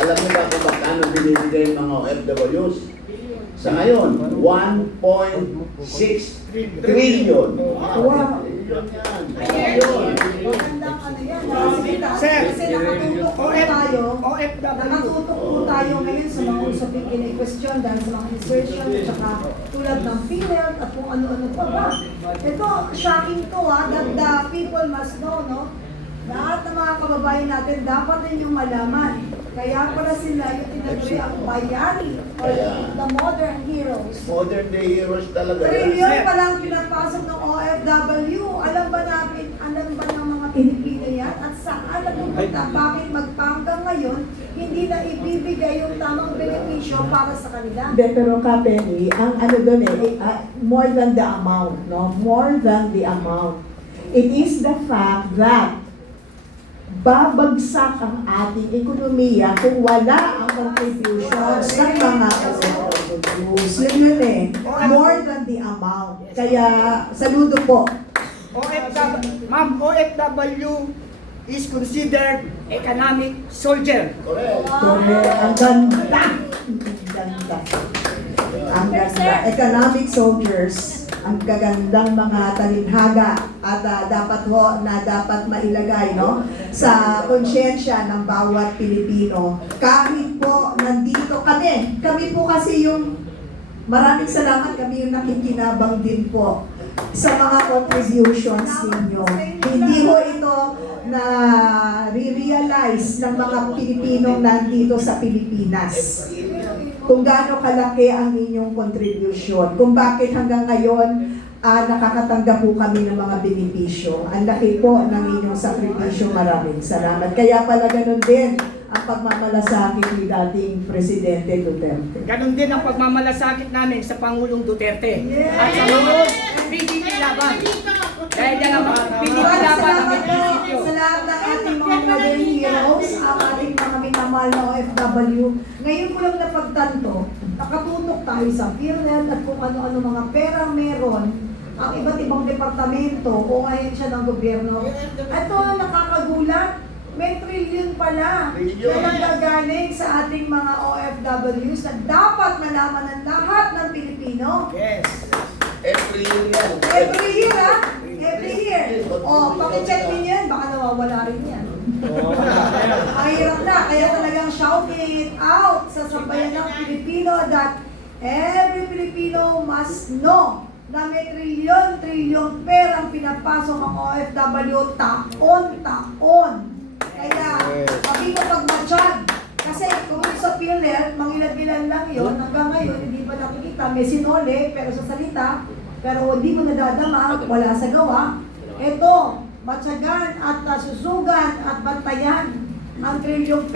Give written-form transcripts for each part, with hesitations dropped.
Alam niyo ba kung magkano binibigay ng mga OFWs? Sa ngayon, 1.6 trillion. Wow! Magandang ano yan. Sir, Kasi nakatutok po tayo. OFW. Nakatutok po tayo ngayon sa mga usaping kine-question dahil sa mga insertion at saka tulad ng PhilHealth at kung ano-ano pa ba. Ito, shocking to that the people must know, no? Lahat ng mga kababayan natin dapat din yung malaman. Kaya pala sila yung tinaguri ang bayani or the modern heroes. Modern day heroes talaga yan. Trilyon pa lang pinapasok ng OFW. Alam ba ng mga Pilipino yan? At saan napupunta? Bakit magpanggang ngayon, hindi na ibibigay yung tamang benepisyo para sa kanila? Hindi, pero Kapeni, ang ano doon more than the amount, no? More than the amount. It is the fact that babagsak ang ating ekonomiya kung wala ang contributions ng mga OFWs. Yun more than the amount. Kaya, saludo po. Ma'am, OFW is considered economic soldier. Correct. Correct. Ang ganda. Ang ganda. Ang ganda. Economic soldiers. Ang gagandang mga talinhaga at dapat mailagay sa konsyensya ng bawat Pilipino. Kahit po nandito kami po kasi yung maraming salamat, kami yung nakikinabang din po sa mga contributions ninyo. Hindi ho ito na re-realize ng mga Pilipinong nandito sa Pilipinas kung gaano kalaki ang inyong contribution, kung bakit hanggang ngayon nakakatanggap po kami ng mga benepisyo. Ang laki po ng inyong sakripisyo, maraming salamat. Kaya pala ganun din ang pagmamalasakit ni dating Presidente Duterte. Ganon din ang pagmamalasakit namin sa Pangulong Duterte. Yes. At sa mga PDP laban. Dahil yan ang mga PDP laban ang may prinsipyo. Sa lahat ng ating mga modern heroes, ang ating mga minamahal na OFW, ngayon ko lang napagtanto, nakatutok tayo sa PhilHealth at kung ano-ano mga pera meron ang iba't ibang departamento o ahensya ng gobyerno. Ito nakakagulat, may trilyon pala na nanggagaling sa ating mga OFWs na dapat malaman ng lahat ng Pilipino. Yes. Every year yan. Every year, ha? Every year. O, pakicheck din yan, baka nawawala rin yan. Ang hirap na, kaya talagang shout it out sa sambayan ng Pilipino that every Filipino must know na may trilyon perang pinapasok ang OFW taon-taon. Kaya, sabi ko pag matsyag, kasi kung sa PhilHealth, mangilan-ilan lang yun, hanggang ngayon, hindi pa nakikita, may sinole, pero sa salita, pero hindi mo nadadama, wala sa gawa. Ito, matyagan at susugan at bantayan ang trilyong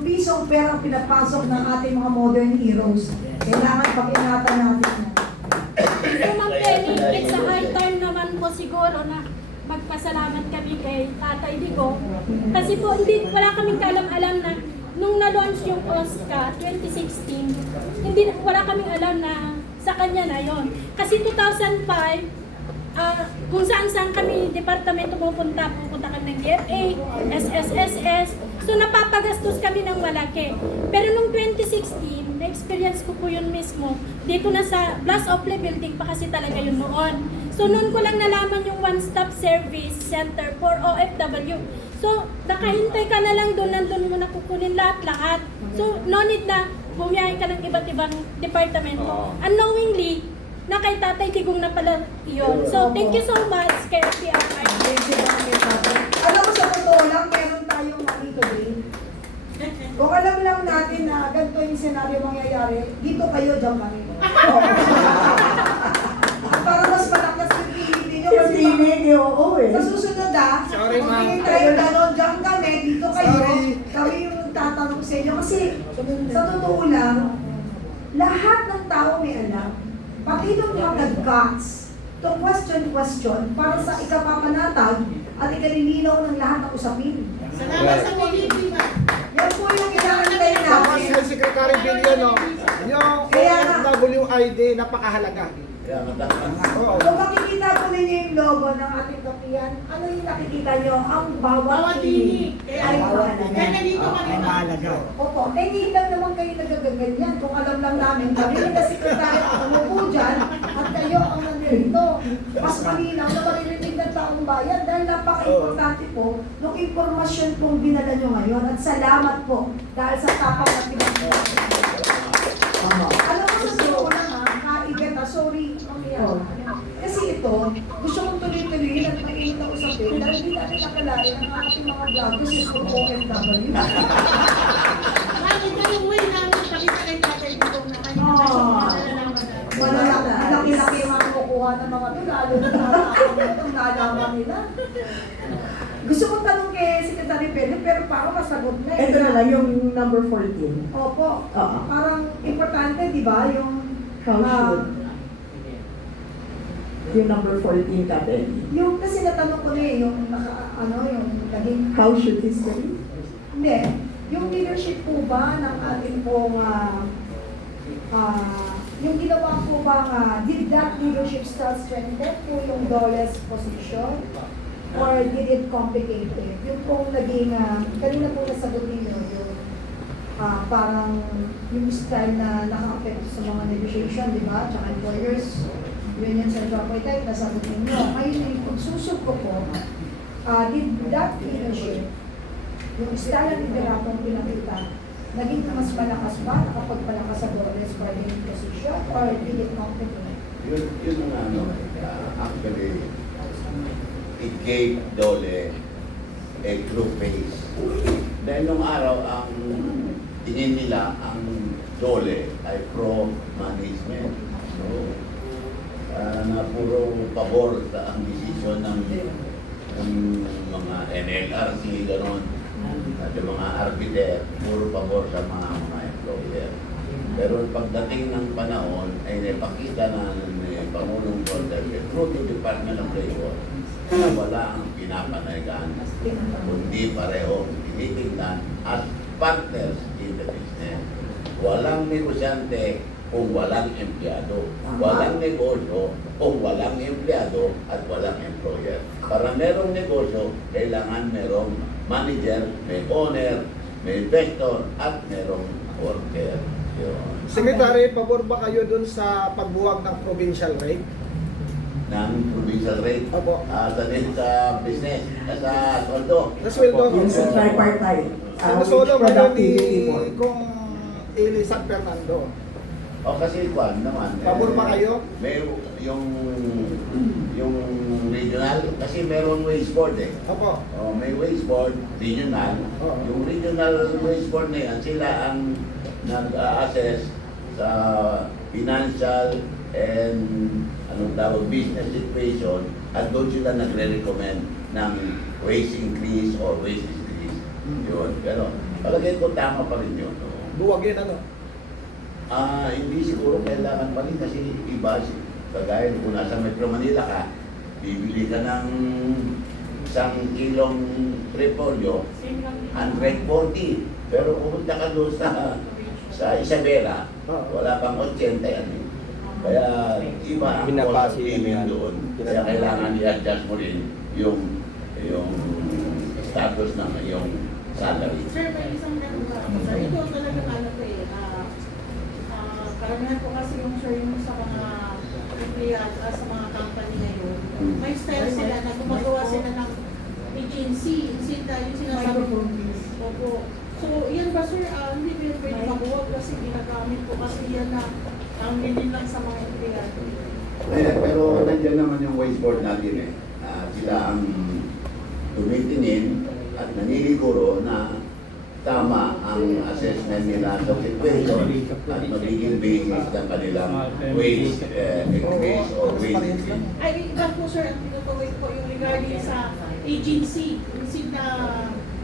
pisong perang pinapasok ng ating mga modern heroes. Kailangan pag-ingatan natin yan. So, Ma'am Penny, it's a high time naman po siguro na magpasalamat kami kay Tatay Digo. Kasi po, wala kaming kaalam-alam na nung na-launch yung OSCA 2016, wala kaming alam na sa kanya na yon. Kasi 2005, kung saan-saan kami departamento pupunta kami ng DFA, SSSS, so napapagastos kami ng malaki. Pero nung 2016, na-experience ko po yun mismo, dito na sa Blast Ople building pa kasi talaga yun noon. So noon ko lang nalaman yung one-stop service center for OFW. So nakahintay ka na lang doon, nandun mo na kukunin lahat-lahat. So no need na bumiyahin ka ng iba't ibang departamento. Unknowingly, na kay Tatay Digong na pala yun. So, thank you so much kay FPRI. Alam mo, sa totoo lang, meron tayong money today. Kung alam lang natin na ganito yung senaryo mangyayari, dito kayo, dyan kami. Para mas malakas yung pinili nyo. Kasi sa susunod Sorry, kung ma'am. hindi tayo gano'n, dyan kami, dito kayo, Sorry. kami yung tatanong sa inyo. Kasi sa totoo lang, lahat ng tao may alam. But you don't have the guts to question para sa ikapapanatag at ikalilinaw ng lahat ng usapin. Salamat sa Pilipinas. Yan po yung inaantay natin. Secretary Billion, yung Kaya nga, OFW ID, napakahalaga. Kaya matakas. Oo. Kung makikita po ninyo yung logo ng ating kapihan, ano yung nakikita nyo? Ang bawat Bawat tinig tinig. ay Kaya mahalaga. nandito kami. mahalaga. Opo, eh hindi lang naman kayo nagagaganyan. Kung alam lang namin, kami na sekretary ang umupo dyan at kayo ang nandito. Mas malinaw na maririnig ng taong bayan dahil napaka-importante po ng impormasyon pong dinala nyo ngayon. At salamat po dahil sa tapang at pinagpapalala. Alam mo sa totoo lang ha, kaigat ha, sorry, umiyak. Kasi ito, gusto kong tuloy-tuloy at mainit na usapin dahil hindi natin nakalain ang ating mga vloggers is for OFW. Bakit kayo uwi namin pakita kay tatay dito na kanina pa siya malalaman natin. Malaki-laki yung mga kukuha ng mga to, lalo na nakakakot ang nalaman nila. Gusto kong tanong kay Secretary Pele, pero parang masagot na eh. Ito na lang yung number 14. Opo, Oo. parang importante, di ba, yung How should? Yung number 14 Kapeli. yung kasi natanong ko na eh, yung yung naging, How should history? hindi, yung leadership po ba ng ating pong, yung ginawa po ba did that leadership style strengthen po yung Dole's position? Or did it complicate it? Yung pong naging, kanina po nasagot ninyo, yung parang yung style na naka-affect sa mga negotiation, di ba? Tsaka employers, union central appointment, nasagot ninyo. Ngayon yung pagsusog ko po, did that leadership, yung style ng lideratong pinakita, naging mas malakas ba, nakapagpalakas sa Dole's bargaining position, or did it complicate? Yun ang actually, it gave Dole a true face. Dahil nung araw, ang tingin nila ang Dole ay pro-management. So, na puro pabor sa ang desisyon ng mga NLRC, gano'n, at yung mga arbiter, puro pabor sa mga employer. Pero pagdating ng panahon, ay napakita na ni Pangulong Duterte through the Department of Labor na wala ang pinapanayagan, kundi pareho tinitingnan at partners in the business. Walang negosyante kung walang empleyado. Walang negosyo kung walang empleyado at walang employer. Para merong negosyo, kailangan merong manager, may owner, may investor, at merong worker. Yun. Secretary, pabor ba kayo dun sa pagbuwag ng provincial rate? Ng provincial rate. Opo. Sa business, sa sweldo. Sa sweldo? Yung sa tripartite. Sa solo which ngayon ni productivity board. kung Eli San Fernando. O kasi kwan naman. Pabor ba kayo? May yung regional, kasi meron wage board eh. Opo. O, may wage board, regional. Oo. Yung regional wage board na yan, sila ang nag-assess sa financial and anong tawag, business situation, at doon sila nagre-recommend ng wage increase or wage decrease. Yun, pero palagay ko tama pa rin yun. No? Buwagin ano? Hindi siguro kailangan pa rin kasi iba, kagaya kung nasa Metro Manila ka, bibili ka ng 1 kilong repolyo, 140. Pero pumunta ka doon sa Isabela, wala pang 80 yan eh. Kaya iba ang cost of living doon. Kaya kailangan i-adjust mo rin yung status ng iyong salary. Sir, may isang ganun ba? Sir, ito talaga ano ko eh. Karamihan po kasi yung sir yung sa mga empleyado, sa mga company ngayon. May style sila na gumagawa sila ng agency. Yung sinasabi ko. Opo. So, yan ba sir, hindi ba yung pwede mabuwag kasi ginagamit ko kasi yan na ang hindi lang sa mga empleyado. Pero nandiyan naman yung wage board natin eh. Sila ang tumitingin at naniniguro na tama ang assessment nila sa situation at magiging basis ng kanilang wage increase or wage increase. Ay, iba po sir, ang tinutuloy po yung regarding sa agency. Instead na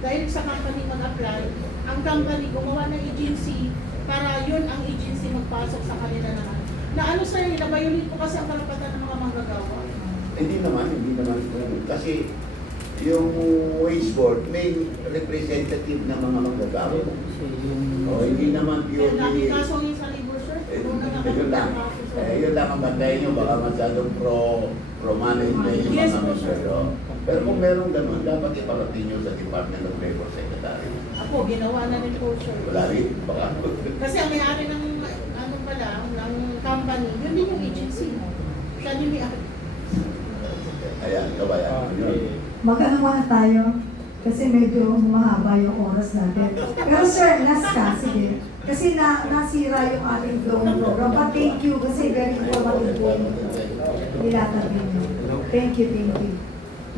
dahil sa company mag-apply, ang company gumawa ng agency para yun ang agency magpasok sa kanila naman. Na ano sir, nabayulin po kasi ang karapatan ng mga manggagawa. Hindi naman. Kasi yung wage board may representative na mga manggagawa. O hindi naman Kaya dami purely... kaso yung sa labor sir. Yun lang. Yun lang ang bandayan nyo. Baka masyadong pro-management yung Yes, mga po, member. sir. oh. Pero kung meron ganun, dapat iparating nyo sa Department of Labor Secretary. Ako, ginawa na rin po, sir. Wala rin. Baka. Kasi ang may-ari ng ano pala, ng company, yun din yung agency. Siya din may-ari. Ayan, kabayan. Yun. Mag-ano muna tayo? Kasi medyo mahaba yung oras natin. Pero sir, last ka, sige. Kasi nasira yung ating flow ng program. But thank you kasi very informative po yung nilatagin nyo. Thank you, thank you.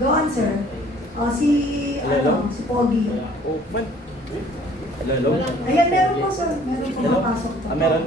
Go on, sir. Si Pogi. Hello? Ayan, meron po, sir. Meron po mapasok po. Meron?